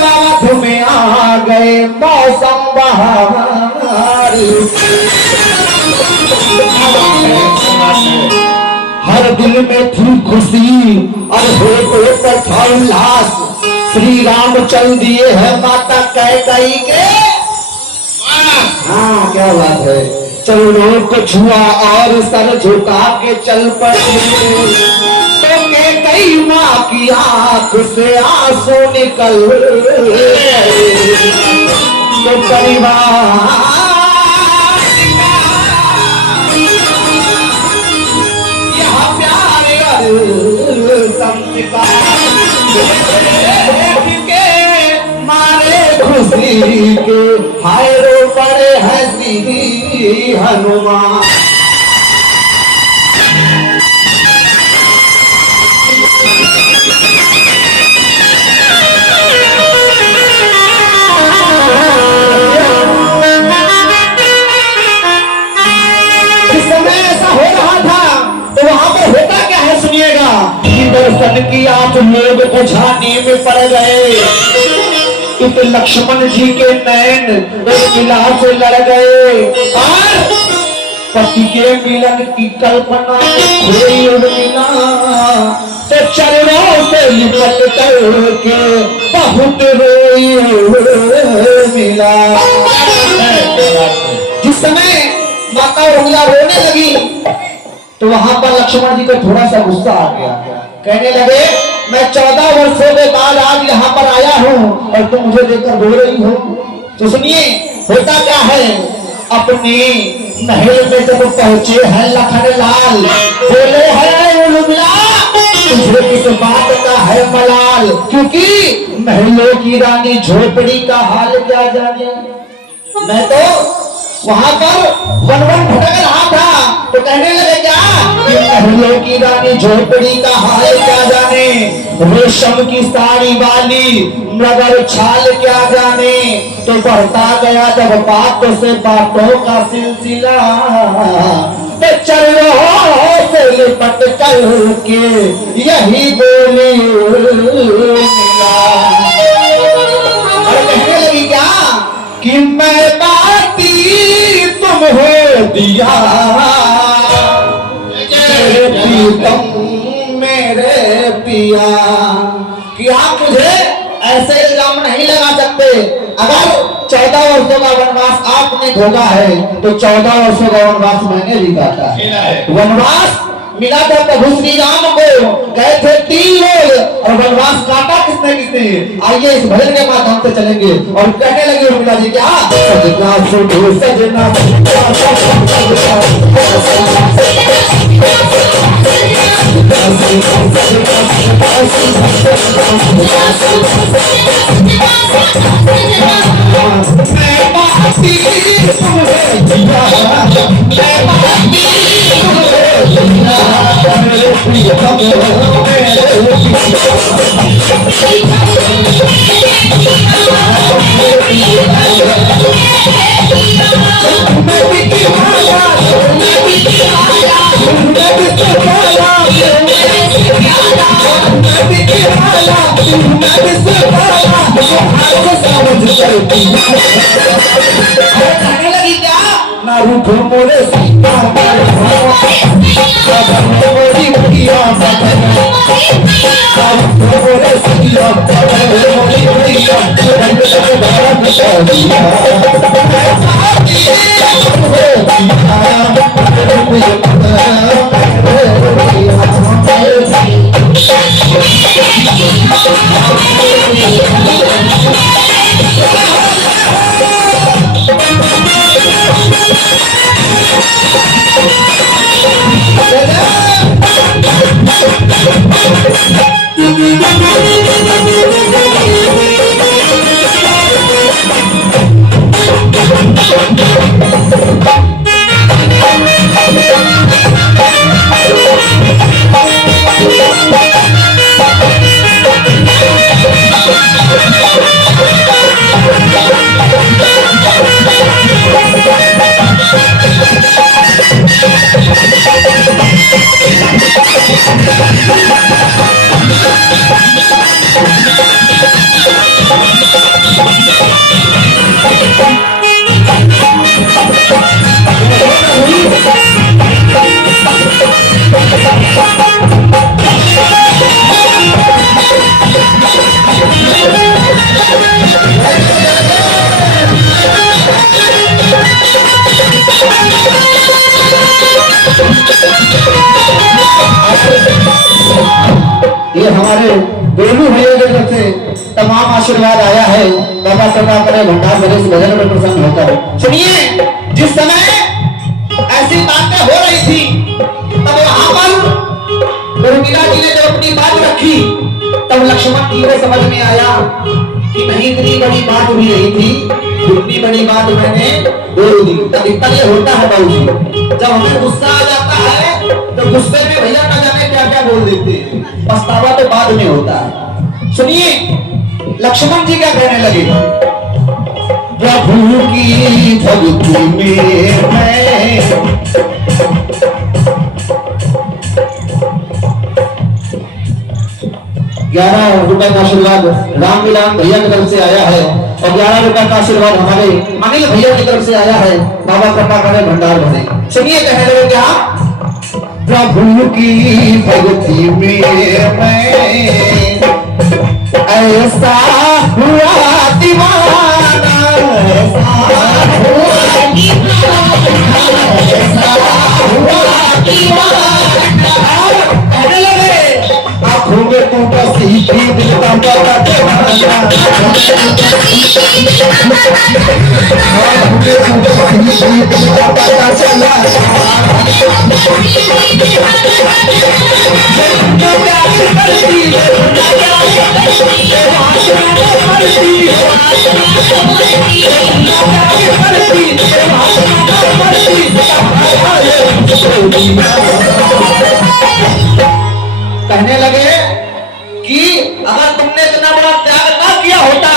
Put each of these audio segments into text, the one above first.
रात में आ गए मौसम बहारी। हर दिल में थी खुशी और होठों पर था उल्लास। श्री राम चल दिए हैं माता कैकेयी के। हाँ क्या बात है। चरणों को छुआ और सर झुका के चल पड़े। तो कैकेयी माँ की आंख से आंसू निकल तो परिवार यहाँ प्यारे और संस्कार के मारे खुशी के हाय रो पड़े हंसी हनुमान। दर्शन किया तो लोग बुझाने में पड़ गए। इत लक्ष्मण जी के नैन एक किला से लड़ गए और पति के मिलन की कल्पना हुई उर्मिला। तो चरणों से लिपट करके बहुत रोई मिला। जिस समय माता उर्मिला रोने लगी तो वहां पर लक्ष्मण जी को थोड़ा सा गुस्सा आ गया। कहने लगे मैं 14 वर्षों के बाद आज यहाँ पर आया हूँ और तुम मुझे देखकर रो रही हो। तो सुनिए होता क्या है। अपने महल में जब पहुंचे हैं लखन लाल बोले है उर्मिला तुझे किस बात का है मलाल। क्योंकि महलों की रानी झोपड़ी का हाल क्या जाने। मैं तो वहां पर वन वन भटक रहा था तो कहने लगे क्या कि महलों की रानी झोपड़ी का हाल क्या जाने। रेशम की साड़ी वाली मगर छाल क्या जाने। तो बढ़ता गया जब बातों से बातों का सिलसिला तो चरणों से लिपट करके यही बोली मिला। और कहने लगी क्या कि मैं बाती तुम हो दिया मेरे प्रीतम मेरे पिया। कि आप मुझे ऐसे इल्जाम नहीं लगा सकते। अगर 14 वर्षों का वनवास आपने भोगा है तो 14 वर्षों का वनवास मैंने भी काटा है। वनवास मिला था प्रभु श्री राम को गए थे 3 लोग और वनवास काटा किसने किसने। आइए इस भजन के माध्यम से चलेंगे और कहने लगे उर्मिला जी क्या सजना सुनो सजना ना रूठ मोरे सीता ये हमारे दोनों भैया की तरफ से तमाम आशीर्वाद आया है। बाबा कृपा करे भंडार भरे से भजन में प्रसन्न होता है। सुनिए, जिस समय ऐसी बातें हो रही थी तब वहां पर उर्मिला जी ने जब अपनी बात रखी तब लक्ष्मण जी को समझ में आया कि नहीं, इतनी बड़ी बात भी नहीं थी, इतनी बड़ी बात मैंने बोल दी। तब इतना ये होता है बाबूजी, जब हमें गुस्सा आ जाता है तो गुस्से में भैया न जाने क्या क्या बोल देते हैं, पछतावा तो बाद में होता है। सुनिए, लक्ष्मण जी क्या कहने लगे, प्रभु की भक्ति में मैं 11 रुपए का आशीर्वाद राम मिलान भैया की तरफ से आया है और 11 रुपए का आशीर्वाद हमारे अनिल भैया की तरफ से आया है। बाबा कृपा करे भंडार भरे। सुनिए, कहने लगे क्या, प्रभु की भक्ति में मैं ऐसा हुआ दीवाना, ऐसा हुआ दीवाना। कहने लगे, आँखों में टूटा सीधी दिल का पता चला, कहने लगे कि अगर तुमने इतना बड़ा त्याग ना किया होता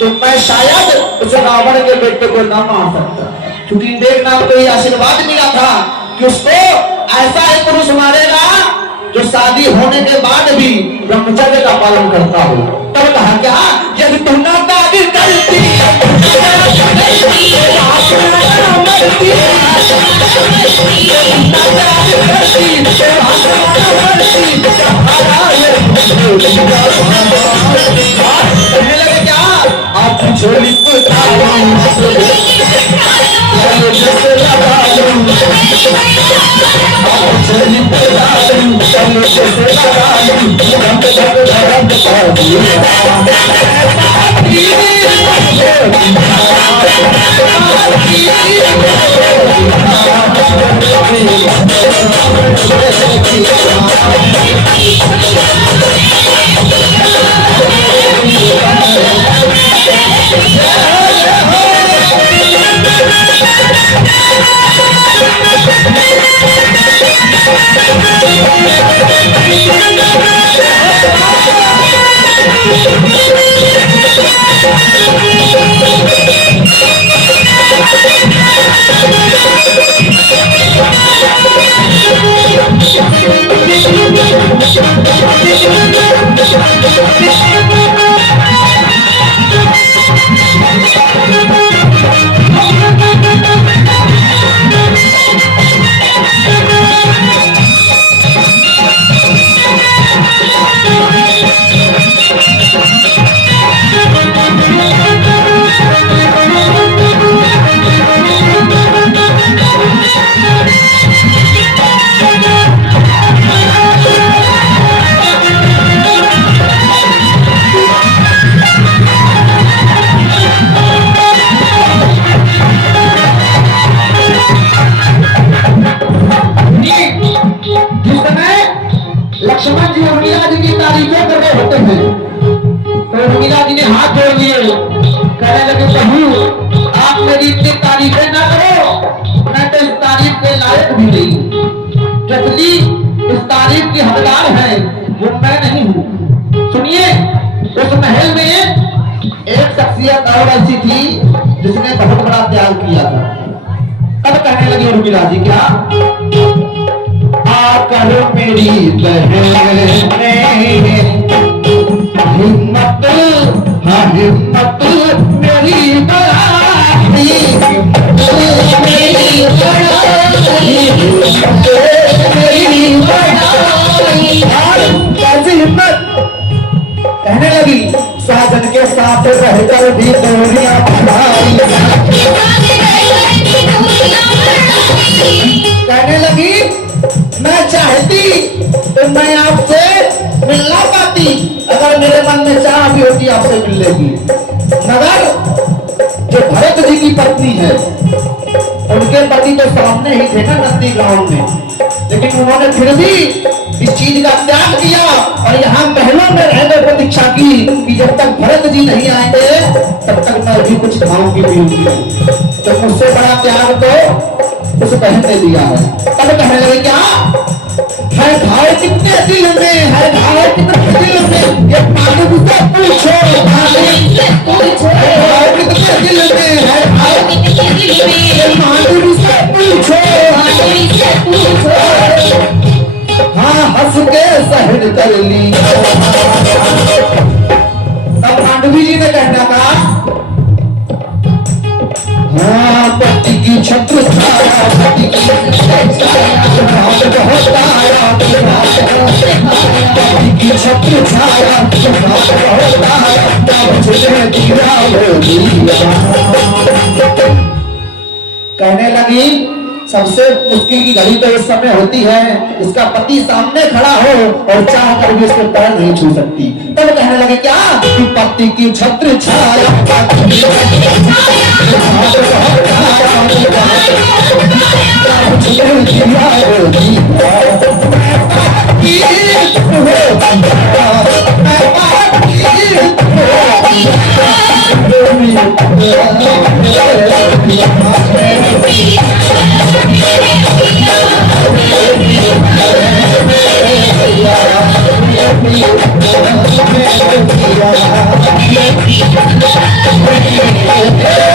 तो मैं शायद उस रावण के बेटे को ना मार सकता, क्योंकि देव नाम को ये आशीर्वाद मिला था कि उसको ऐसा एक पुरुष मारेगा जो शादी होने के बाद भी ब्रह्मचर्य का पालन करता हो। तब कहा क्या, यदि तुम ना त्याग करती क्या आप झोली लक्ष्मण जी उर्मिला जी की तारीफें कर रहे होते हैं तो उर्मिला जी ने हाथ जोड़ दिए, कहने लगे, प्रभु आप मेरी इतनी तारीफें ना करो, मैं तो इस तारीफ के लायक भी नहीं, जसली इस तारीफ की हकदार है वो मैं नहीं हूँ। सुनिए, उस महल में एक शख्सियत और ऐसी थी जिसने बहुत बड़ा त्याग किया था। तब कहने लगी उर्मिला जी, क्या करो मेरी हिम्मत, हाँ हिम्मत मेरी मेरी बड़ाई। और कैसी हिम्मत, कहने लगी साजन के साथ रहकर भी दूरियां बढ़ाई। कहने लगी मैं चाहती तो मैं आपसे मिलना पाती, अगर मेरे मन में चाह भी होती आपसे मिलने की, मगर जो भरत जी की पत्नी है उनके पति तो सामने ही थे ना नंदी ग्राउंड में, लेकिन उन्होंने फिर भी इस चीज का त्याग किया और यहाँ महलों में रहकर प्रतीक्षा की कि जब तक भरत जी नहीं आएंगे तब तक मैं भी कुछ खाऊंगी पीऊंगी। तो मुझसे बड़ा त्याग तो उस बहन ने दिया है। तब कहने लगे क्या है भाव कितने दिल में, है भाव कितने दिल में, ये मालूम से पूछो, भाव कितने दिल में, है भाव कितने दिल में, ये मालूम से पूछो। हाँ हंस के सहन कर ली। तब मांडवी जी ने कहना कहा हाँ पति की छत्र छाया, पति की पति की छत्र छाया, कहने लगी सबसे मुश्किल की घड़ी तो इस समय होती है, इसका पति सामने खड़ा हो और चाह कर भी उसके पैर नहीं छू सकती। तब कहने लगे क्या कि पति की छत्र छाया, Yeah.